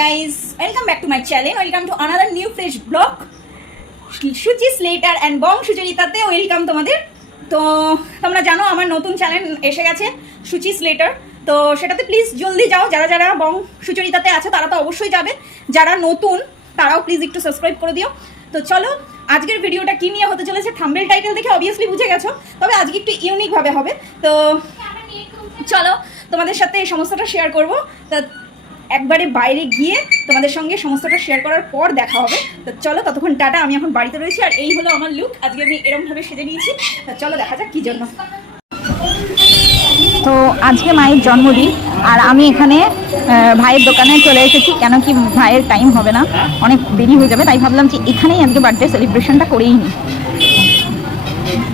guys, welcome back to my channel. Welcome to another new fresh vlog. Shuchi Slater and Bong Sucharitaতে welcome তোমাদের। তো তোমরা জানো আমার নতুন চ্যানেল এসে গেছে সুচি স্লেটার। তো সেটাতে প্লিজ জলদি যাও, যারা যারা বং সুচরিতাতে আছে তারা তো অবশ্যই যাবে, যারা নতুন তারাও প্লিজ একটু সাবস্ক্রাইব করে দিও। তো চলো আজকের ভিডিওটা কি নিয়ে হতে চলেছে থাম্বনেল টাইটেল দেখে অবভিয়াসলি বুঝে গেছো, তবে আজকে একটু ইউনিকভাবে হবে। তো চলো তোমাদের সাথে এই সমস্তটা শেয়ার করবো। তা একবারে বাইরে গিয়ে তোমাদের সঙ্গে সমস্তটা শেয়ার করার পর দেখা হবে। তো চলো ততক্ষণ টাটা, আমি এখন বাড়িতে রয়েছি আর এই হলো আমার লুক। আজকে আমি এরকমভাবে সেজে নিয়েছি। তো চলো দেখা যাক কী জন্য। তো আজকে মায়ের জন্মদিন আর আমি এখানে ভাইয়ের দোকানে চলে এসেছি, কেন কি ভাইয়ের টাইম হবে না, অনেক দেরি হয়ে যাবে, তাই ভাবলাম যে এখানেই আজকে বার্থডে সেলিব্রেশনটা করেই নিই।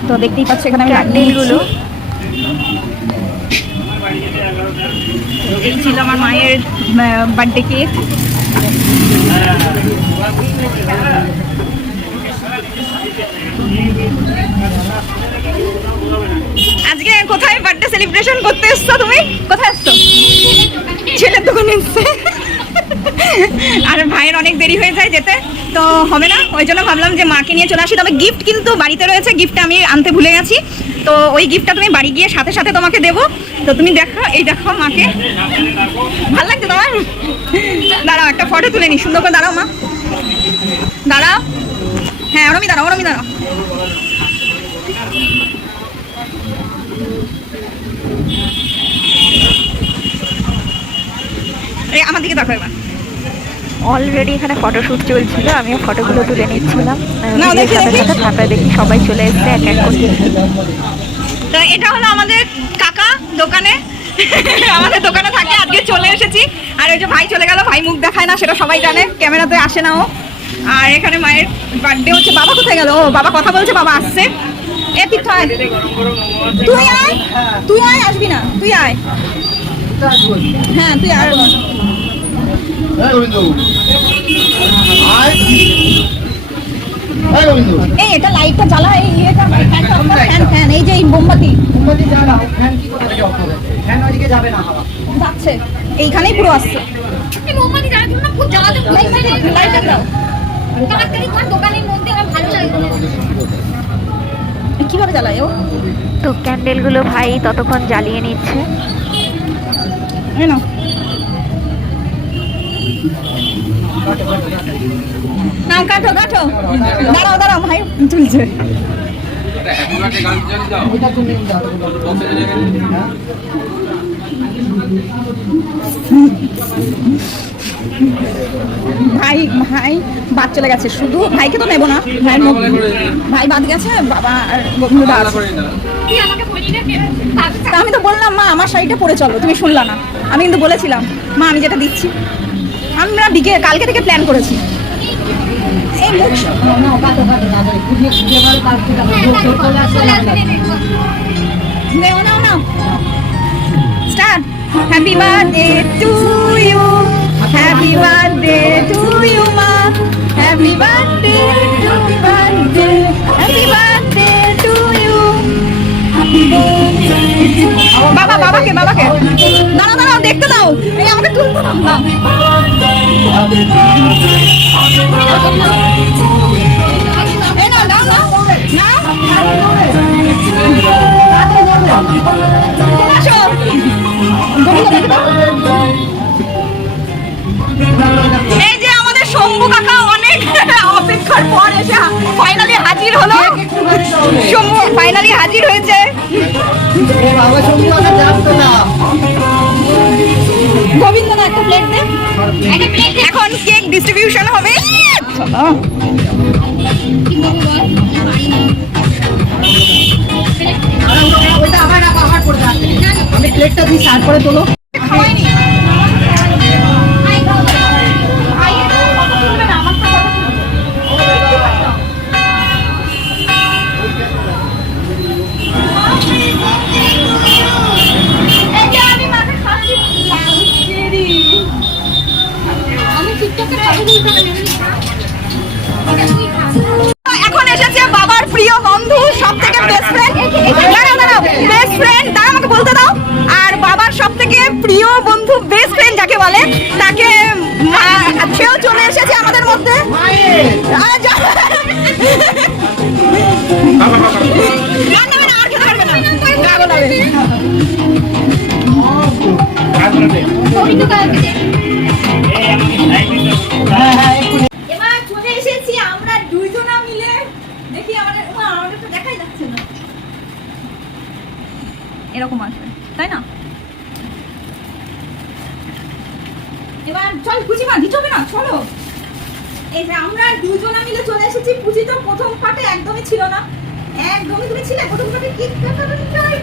তো দেখতেই পাচ্ছ এখানে আমি ক্যান্ডেলগুলো, এই ছিল আমার মায়ের বার্থডে কেক। আজকে কোথায় বার্থডে সেলিব্রেশন করতে এসছো তুমি? কোথায় এসছো? ছেলের দোকানে এসছে। আর ভাইয়ের অনেক দেরি হয়ে যায় যেতে, তো হবে না, ওই জন্য ভাবলাম যে মাকে নিয়ে চলে আসি। তবে গিফট কিন্তু বাড়িতে রয়েছে, গিফটটা আমি আনতে ভুলে গেছি। তো ওই গিফটটা তুমি বাড়ি গিয়ে সাথে সাথে তোমাকে দেবো। তো তুমি দেখো, এই দেখো মাকে, ভালো লাগছে তোমার? দাঁড়াও একটা ফটো তুলে নি, সুন্দর করে দাঁড়াও মা, দাঁড়াও। হ্যাঁ ওরমি দাঁড়াও, ওরমি দাঁড়াও। আমার দিকে দেখো এবার। অলরেডি এখানে ফটোশুট চলছিল, আমিও ফটোগুলো তুলে নিচ্ছিলাম। সাথে সাথে ঢাকায় দেখি সবাই চলে এসছে এক এক করে। তো এটা হলো আমাদের কাকা দোকানে, আমাদের দোকানে থাকে, আজকে চলে এসেছি। আর ওই যে ভাই চলে গেল, ভাই মুখ দেখায় না সেটা সবাই জানে, ক্যামেরাতে আসে না ও। আর এখানে মায়ের বার্থডে হচ্ছে। বাবা কোথায় গেল? ও বাবা কথা বলছে, বাবা আসছে। এ তীর্থ আয়, তুই আয়, তুই আয়, আসবি না? তুই আয়, হ্যাঁ তুই আয়। এই এটা লাইটটা জ্বালা, এই ইয়েটা ফ্যান, এই যে মোমবাতি যাচ্ছে এইখানেই পুরো আসছে। কিভাবে জ্বালায় ও? তো ক্যান্ডেলগুলো ভাই ততক্ষণ জ্বালিয়ে নিচ্ছে। না কাটো কাটো, দাঁড়াও দাঁড়াও, ভাই তুলছে। ভাই ভাই বাদ চলে গেছে, শুধু ভাইকে তো নেবো না, ভাইয়ের মুখ, ভাই বাদ গেছে, বাবা আর গোবিন্দ দা আছে। আমি তো বললাম মা আমার শাড়িটা পরে চলো, তুমি শুনলা না। আমি কিন্তু বলেছিলাম মা আমি যেটা দিচ্ছি, আমরা কালকে থেকে প্ল্যান করেছি। এই মুখ নাও নাও নাও, start. Happy birthday to you, happy birthday to you মা, happy birthday, happy birthday, happy birthday to you. বাবা বাবাকে বাবাকে দাঁড়াও দাঁড়াও, দেখতে দাও, এই আমাকে তুলতে দাও না। এই নাও দাও দাও এই যে আমাদের শম্ভু কাকা অনেক অপেক্ষার পর এসে ফাইনালি হাজির হলো। শম্ভু ফাইনালি হাজির হয়েছে। গোবিন্দ না একটা প্লেট দে, এখন কেক ডিস্ট্রিবিউশন হবে। আমি প্লেটটা দিই, তারপরে তোলো। এখন এসেছে বাবার প্রিয় বন্ধু, সব থেকে বেস্ট ফ্রেন্ড। দাঁড়াও দাঁড়াও, বেস্ট ফ্রেন্ড দাঁড়া, আমাকে বলতে দাও। আর বাবার সব থেকে পাগল হবে। এবার চলে এসেছি আমরা দুইজনা মিলে, দেখি আমাদের তো দেখাই যাচ্ছে না, এরকম আসবে তাই না? এবার চল পুচি মা দিতে হবে না, চলো। এই যে আমরা দুজনা মিলে চলে এসেছি। পুচি তো প্রথম পার্টে একদমই ছিল না, একদমই তুমি ছিলে প্রথম পার্টে, কি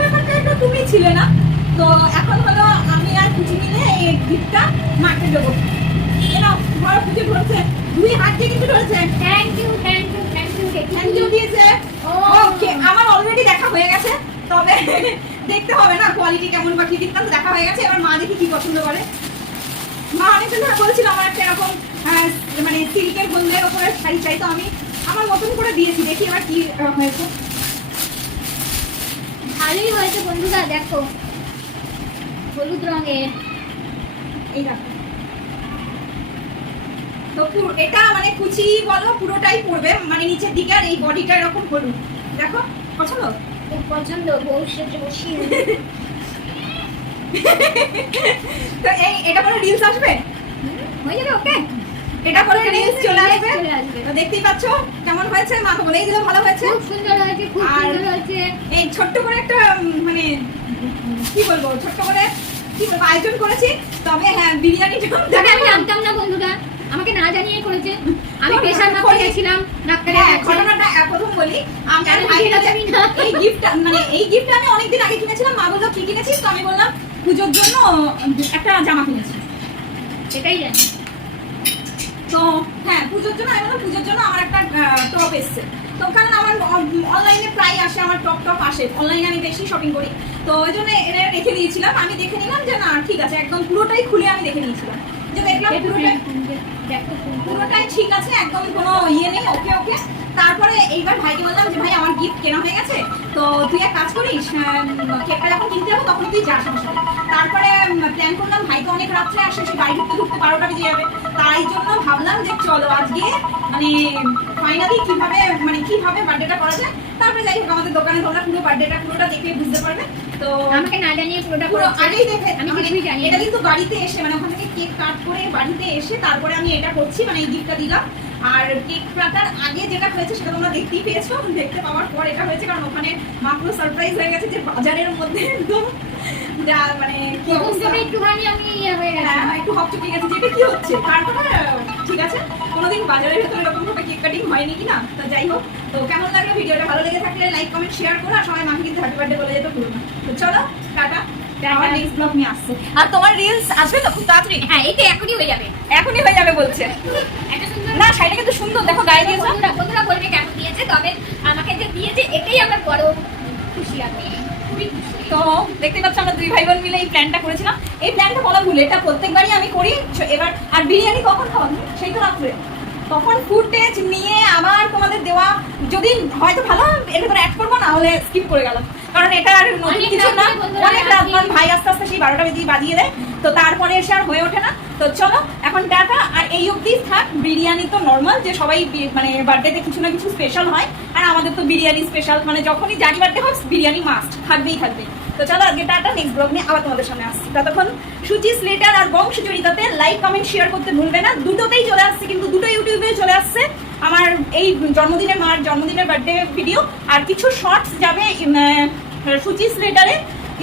ব্যাপারটা তুমি ছিলে না। তো এখন হলো আমি আর পুচি মিলে এই গিফটটা মাকে দেবো। এনাও বড় পুচি ধরেছে, দুই হাত দিয়ে কিন্তু ধরেছে। Thank you thank you thank you thank you দিয়েছে। ওকে, আমার অলরেডি দেখা হয়ে গেছে, তবে দেখতে হবে না কোয়ালিটি কেমন বা কি দিতাম, দেখা হয়ে গেছে। এবার মা দেখি কি পছন্দ করে। মা অনেকদিন ধরে বলছিল আমার একটা এরকম মানে সিল্কের গোলের ওপরে শাড়ি চাই, তো আমি আমার মতন করে দিয়েছি, দেখি এবার কি হয়েছে। ভালোই হয়েছে বন্ধুরা, দেখো হলুদ রঙের। এই দেখো, তো এটা মানে কুচি বলো পুরোটাই পড়বে, মানে নিচের দিকে, আর এই বডিটা এরকম হলুদ। দেখো পছন্দ? খুব পছন্দ, ভবিষ্যতে বসিয়ে তো এটা পরে রিলস আসবে, হয়ে যাবে। ওকে, এটা পরে রিলস চলে আসবে। চলে আসবে। তো দেখতেই পাচ্ছ কেমন হয়েছে, মাকে বলেই দিল ভালো হয়েছে। খুব সুন্দর হয়েছে, খুব আর সুন্দর হয়েছে। এই ছোট্ট করে একটা মানে কি বলবো, ছোট্ট করে কি বলবো আয়োজন করেছি। তবে হ্যাঁ, বিরিয়ানিটা তবে আমি জানতাম না বন্ধুরা, আমাকে না জানিয়েই করেছে। আমি প্রেশার মাপতে গেছিলাম ডাক্তারের হ্যাঁ, কাছে। ঘটনাটা প্রথম বলি। আমি আর কেন ভাই সেটা জানি না। এই গিফটটা মানে এই গিফটটা আমি অনেকদিন আগে কিনেছিলাম। মা বললো কি কিনেছিস, তো আমি বললাম পুজোর জন্য একটা জামা কিনেছি। সেটাই জানি। তো হ্যাঁ, পুজোর জন্য আমি বললাম পুজোর জন্য আমার একটা টপ এসছে। তো কারণ আমার অনলাইনে প্রায় আসে, আমার টপ আসে, অনলাইনে আমি বেশি শপিং করি। তো ওই জন্য এটা রেখে দিয়েছিলাম। আমি দেখে নিলাম যে না ঠিক আছে, একদম পুরোটাই খুলে আমি দেখে নিয়েছিলাম, যে দেখলাম পুরোটাই ঠিক আছে, একদম কোনো ইয়ে নেই, ওকে ওকে। তারপরে এইবার ভাইকে বললাম যে ভাই আমার গিফট কেনা হয়ে গেছে, তো তুই এক কাজ করিস, কেকটা যখন কিনতে যাবো তখন তুই যাস আমার সাথে। তারপরে প্ল্যান করলাম, ভাই তো অনেক রাত্রে আসে, সে বাড়ি ঢুকতে 12টা বেজে যাবে। তাই জন্য ভাবলাম যে চলো আজকে মানে ফাইনালি কিভাবে বার্থডেটা করা যায়। তারপরে যাই হোক, আমাদের দোকানে তোমরা পুরো বার্থডেটা পুরোটা দেখে বুঝতে পারবে। তো আমাকে না জানিয়ে পুরোটা পুরো করেছে। আগেই দেখে আমি মানে কিছুই জানি এটা না। কিন্তু বাড়িতে এসে, মানে ওখান থেকে কেক কাট করে বাড়িতে এসে তারপরে আমি এটা করছি, মানে এই গিফটটা দিলাম। আর কেক কাটার আগে যেটা হয়েছে সেটা তোমরা দেখতেই পেয়েছো, দেখতে পাওয়ার পর এটা হয়েছে, কারণ ওখানে মাত্র সারপ্রাইজ হয়ে গেছে যে বাজারের মধ্যে একদম যা মানে কি প্রথম অবস্থা। থেকে একটুখানি আমি হয়ে গেছে। হ্যাঁ, একটু হকচকিয়ে গেছে যে এটা কি হচ্ছে। তারপরে ঠিক আছে, কোনোদিন বাজারের ভেতরে এরকম ভাবে কেক কাটিং হয়নি কিনা। তো যাই হোক, তো কেমন লাগলো ভিডিওটা, ভালো লেগে থাকলে লাইক কমেন্ট শেয়ার করো। আর সবাই মাকে কিন্তু হ্যাপি বার্থডে বলে যেতে ভুলো না। তো চলো টাটা, আমার নেক্সট ব্লগ নিয়ে আসছে। আর তোমার রিলস আসবে তো খুব তাড়াতাড়ি? হ্যাঁ, এই তো এখনই হয়ে যাবে। এখনই হয়ে যাবে বলছে। একটা সুন্দর না, শাড়িটা কিন্তু সুন্দর, দেখো গায়ে দিয়েছো। বন্ধুরা বলবে কেমন দিয়েছে, তবে আমাকে যে দিয়েছে এটাই আমার বড় খুশি। আমি খুবই খুশি। তো দেখতে পাচ্ছ আমরা দুই ভাই বোন মিলে এই প্ল্যানটা করেছিলাম। এই প্ল্যানটা বলা ভুল, এটা প্রত্যেকবারই আমি করি। এবার আর বিরিয়ানি কখন খাওয়াবো সেই তো রাত্রে, তখন ফুটেজ নিয়ে আবার তোমাদের দেওয়া, যদি হয়তো ভালো এটা করে অ্যাড করবো, না হলে স্কিপ করে গেলাম। কারণ এটা আর নতুন অনেক কিছু না, রাত বন্ধুরা, অনেক রাত, কারণ ভাই আস্তে আস্তে সেই 12টা বেজে বাজিয়ে দেয়। তো তারপরে এসে আর হয়ে ওঠে না। তো চলো এখন টাটা। আর এই অবধি থাক, বিরিয়ানি তো নর্মাল, যে সবাই মানে বার্থডেতে কিছু না কিছু স্পেশাল হয়, আর আমাদের তো বিরিয়ানি স্পেশাল, মানে যখনই জানি বার্থডে হোক বিরিয়ানি মাস্ট থাকবেই থাকবে। তো চলো আজকে টাটা, নেক্সট ব্লগ নিয়ে আবার তোমাদের সামনে আসছি। ততক্ষণ সুচি স্লেটার আর বংশচরিতাতে লাইক কমেন্ট শেয়ার করতে ভুলবে না। দুটোতেই চলে আসছে, কিন্তু দুটো ইউটিউবে চলে আসছে। আমার এই জন্মদিনের মার জন্মদিনের বার্থডে ভিডিও, আর কিছু শর্টস যাবে সুচি স্লেটারে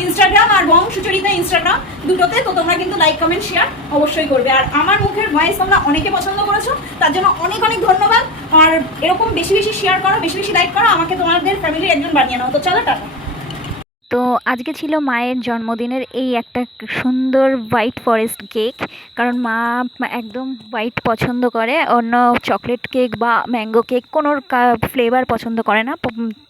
ইনস্টাগ্রাম, আর বংশচরিতা ইনস্টাগ্রাম, দুটোতে। তো তোমরা কিন্তু লাইক কমেন্ট শেয়ার অবশ্যই করবে। আর আমার মুখের ভয়েস তোমরা অনেকে পছন্দ করেছো, তার জন্য অনেক অনেক ধন্যবাদ। আর এরকম বেশি বেশি শেয়ার করো, বেশি বেশি লাইক করো, আমাকে তোমাদের ফ্যামিলির একজন বানিয়ে নাও। তো চলো টাটা। তো আজকে ছিল মায়ের জন্মদিনের এই একটা সুন্দর হোয়াইট ফরেস্ট কেক, কারণ মা একদম হোয়াইট পছন্দ করে, অন্য চকলেট কেক বা ম্যাঙ্গো কেক কোনো ফ্লেভার পছন্দ করে না,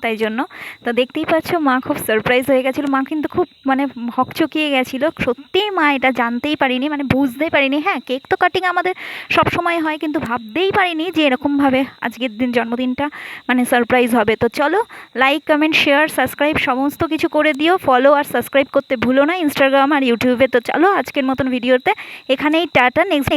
তাই জন্য। তো দেখতেই পাচ্ছ মা খুব সারপ্রাইজ হয়ে গেছিলো। মা কিন্তু খুব মানে হকচকিয়ে গেছিলো, সত্যিই মা এটা জানতেই পারিনি, মানে বুঝতেই পারিনি। হ্যাঁ, কেক তো কাটিং আমাদের সব সময় হয়, কিন্তু ভাবতেই পারিনি যে এরকমভাবে আজকের দিন জন্মদিনটা মানে সারপ্রাইজ হবে। তো চলো লাইক কমেন্ট শেয়ার সাবস্ক্রাইব সমস্ত কিছু করে দিও, ফলো আর সাবস্ক্রাইব করতে ভুলো না ইনস্টাগ্রাম আর ইউটিউবে। তো চলো আজকের মতন ভিডিওতে এখানেই টাটা, নেক্সট